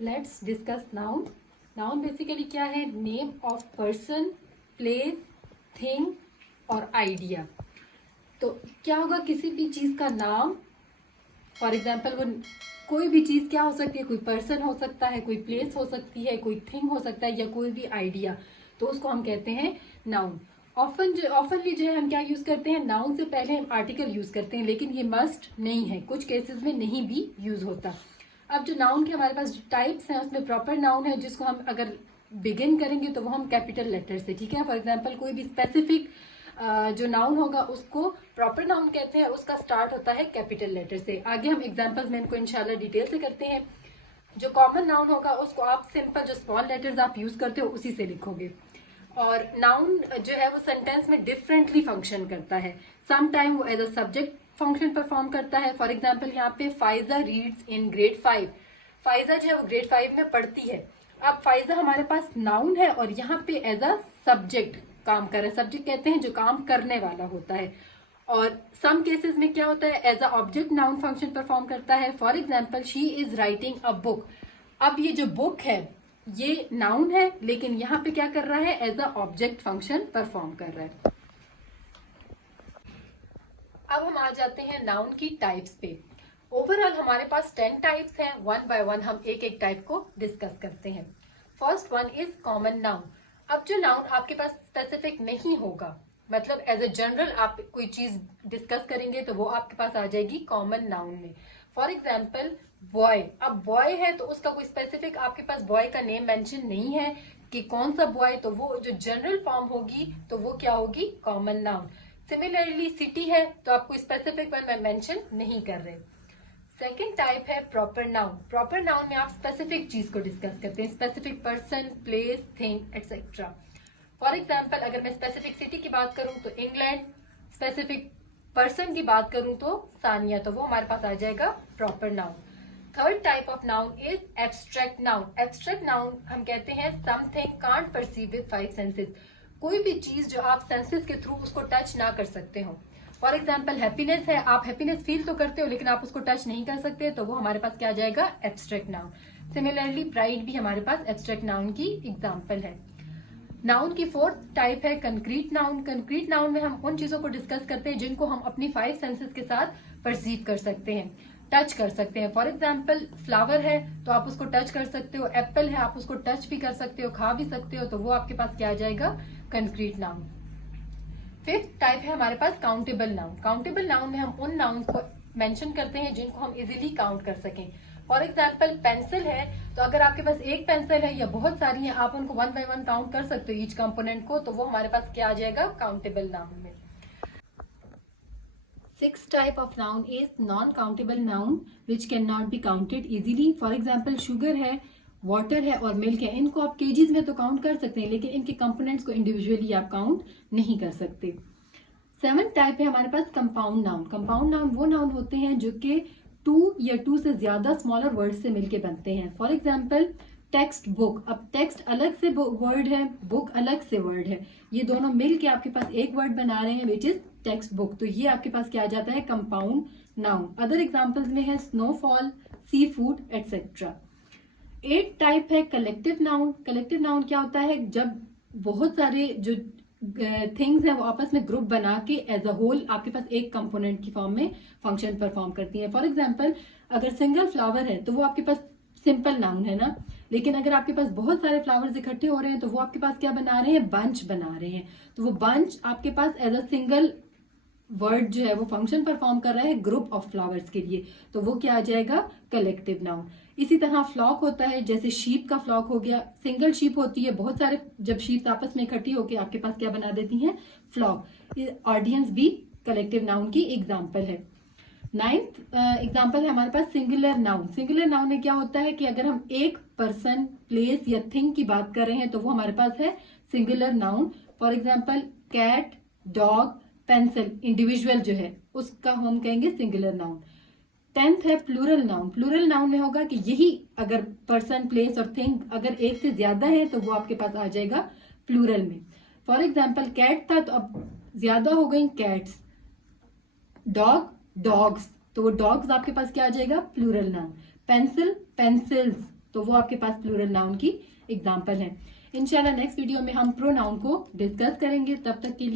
Let's discuss noun. Noun basically क्या है? Name of person, place, thing और idea. तो क्या होगा? किसी भी चीज का नाम, फॉर एग्जाम्पल वो कोई भी चीज क्या हो सकती है? कोई पर्सन हो सकता है, कोई प्लेस हो सकती है, कोई थिंग हो सकता है, या कोई भी आइडिया, तो उसको हम कहते हैं नाउन। ऑफनली जो है हम क्या यूज करते हैं? नाउन से पहले हम आर्टिकल यूज करते हैं, लेकिन ये मस्ट नहीं है, कुछ केसेस में नहीं भी यूज होता। अब जो नाउन के हमारे पास टाइप्स हैं, उसमें प्रॉपर नाउन है जिसको हम अगर बिगिन करेंगे तो वो हम कैपिटल लेटर से, ठीक है। फॉर एग्जाम्पल कोई भी स्पेसिफिक जो नाउन होगा उसको प्रॉपर नाउन कहते हैं, उसका स्टार्ट होता है कैपिटल लेटर से। आगे हम एग्जांपल्स में इनको इंशाल्लाह डिटेल से करते हैं। जो कॉमन नाउन होगा उसको आप सिंपल जो स्मॉल लेटर्स आप यूज करते हो उसी से लिखोगे। और नाउन जो है वो सेंटेंस में डिफरेंटली फंक्शन करता है। सम टाइम वो as a subject function perform करता है। फॉर एग्जाम्पल यहाँ पे Faiza reads in grade 5। Faiza जो है वो ग्रेड 5 में पढ़ती है। अब फाइजा हमारे पास नाउन है और यहाँ पे एज अ सब्जेक्ट काम कर रहा है। सब्जेक्ट कहते हैं जो काम करने वाला होता है। और सम केसेस में क्या होता है? As a object noun function perform करता है। For example she is writing a book. अब ये जो बुक है ये नाउन है, लेकिन यहाँ पे क्या कर रहा है? As a object function perform कर रहा है। अब हम आ जाते हैं नाउन की टाइप्स पे। ओवरऑल हमारे पास 10 टाइप्स हैं। वन बाय वन हम एक एक टाइप को डिस्कस करते हैं। First one is common noun. अब जो नाउन आपके पास स्पेसिफिक नहीं होगा, मतलब एज ए जनरल आप कोई चीज डिस्कस करेंगे तो वो आपके पास आ जाएगी कॉमन नाउन में। For example boy. अब बॉय है तो उसका कोई स्पेसिफिक आपके पास बॉय का नेम मेंशन नहीं है कि कौन सा बॉय, तो वो जो जनरल फॉर्म होगी तो वो क्या होगी? Common noun. सिमिलरली सिटी है तो आप कोई स्पेसिफिक वन मेंशन नहीं कर रहे। सेकेंड टाइप है प्रॉपर नाउन। प्रॉपर नाउन में आप स्पेसिफिक चीज को डिस्कस करते हैं, specific person, place, thing etcetera. For example अगर मैं स्पेसिफिक सिटी की बात करूं तो इंग्लैंड, स्पेसिफिक पर्सन की बात करूं तो सानिया, तो वो हमारे पास आ जाएगा proper noun. Third type of noun is abstract noun. Abstract noun हम कहते हैं something can't perceive with 5 senses. कोई भी चीज जो आप सेंसेस के थ्रू उसको टच ना कर सकते हो। फॉर एग्जाम्पल हैप्पीनेस है, आप हैप्पीनेस फील तो करते हो लेकिन आप उसको टच नहीं कर सकते, तो वो हमारे पास क्या आ जाएगा? Abstract noun. सिमिलरली प्राइड भी हमारे पास एब्स्ट्रैक्ट नाउन की एग्जाम्पल है। नाउन की फोर्थ टाइप है कंक्रीट नाउन। कंक्रीट नाउन में हम उन चीजों को डिस्कस करते हैं जिनको हम अपनी 5 सेंसेस के साथ परसीव कर सकते हैं, टच कर सकते हैं। फॉर एग्जाम्पल फ्लावर है तो आप उसको टच कर सकते हो, एप्पल है आप उसको टच भी कर सकते हो, खा भी सकते हो, तो वो आपके पास क्या आ जाएगा? Concrete noun. फिफ्थ टाइप है हमारे पास काउंटेबल नाउन। काउंटेबल नाउन में हम उन नाउन को मेंशन करते हैं जिनको हम इजीली काउंट कर सकें। फॉर एग्जाम्पल पेंसिल है तो अगर आपके पास एक पेंसिल है या बहुत सारी है, आप उनको वन बाय वन काउंट कर सकते हो ईच कंपोनेंट को, तो वो हमारे पास क्या आ जाएगा? काउंटेबल नाउन में। Sixth type of noun is non-countable noun which cannot be counted easily. For example sugar है, वाटर है और मिल्क है, इनको आप केजीज में तो काउंट कर सकते हैं लेकिन इनके कंपोनेंट्स को इंडिविजुअली आप काउंट नहीं कर सकते। सेवन टाइप है हमारे पास कंपाउंड नाउन। कंपाउंड नाउन वो नाउन होते हैं जो कि 2 या 2 से ज्यादा स्मॉलर वर्ड से मिलके बनते हैं। For example text book. अब टेक्स्ट अलग से वर्ड है, बुक अलग से वर्ड है, ये दोनों मिल के आपके पास एक वर्ड बना रहे हैं विच इज टेक्स्ट बुक, तो ये आपके पास क्या आ जाता है? Compound noun. अदर एग्जाम्पल्स में है snowfall, sea food etcetera. 8 type है कलेक्टिव नाउन। कलेक्टिव नाउन क्या होता है? जब बहुत सारे जो थिंग्स हैं वो आपस में ग्रुप बना के एज अ होल आपके पास एक कंपोनेंट की फॉर्म में फंक्शन परफॉर्म करती है। फॉर एग्जाम्पल अगर सिंगल फ्लावर है तो वो आपके पास सिंपल नाउन है ना, लेकिन अगर आपके पास बहुत सारे फ्लावर्स इकट्ठे हो रहे हैं तो वो आपके पास क्या बना रहे हैं? बंच बना रहे हैं, तो वो बंच आपके पास एज अ सिंगल वर्ड जो है वो फंक्शन परफॉर्म कर रहा है ग्रुप ऑफ फ्लावर्स के लिए, तो वो क्या आ जाएगा? Collective noun. इसी तरह फ्लॉक होता है, जैसे शीप का फ्लॉक हो गया, सिंगल शीप होती है, बहुत सारे जब शीप्स आपस में इकट्ठी होकर आपके पास क्या बना देती हैं? फ्लॉक। ऑडियंस भी कलेक्टिव नाउन की एग्जाम्पल है। 9th एग्जाम्पल है हमारे पास सिंगुलर नाउन। सिंगुलर नाउन में क्या होता है कि अगर हम एक पर्सन, प्लेस या थिंग की बात कर रहे हैं तो वो हमारे पास है singular noun. For example cat, dog, pencil, individual जो है उसका हम कहेंगे सिंगुलर नाउन। 10th है प्लूरल नाउन। प्लूरल नाउन में होगा कि यही अगर पर्सन, प्लेस और थिंग अगर एक से ज्यादा है तो वो आपके पास आ जाएगा प्लूरल में। फॉर एग्जाम्पल कैट था तो अब ज्यादा हो गई कैट्स, डॉग डॉग्स, तो वो डॉग्स आपके पास क्या आ जाएगा? Plural noun. पेंसिल, पेंसिल्स, तो वो आपके पास प्लूरल नाउन की एग्जाम्पल है। इंशाल्लाह नेक्स्ट वीडियो में हम प्रोनाउन को डिस्कस करेंगे। तब तक के लिए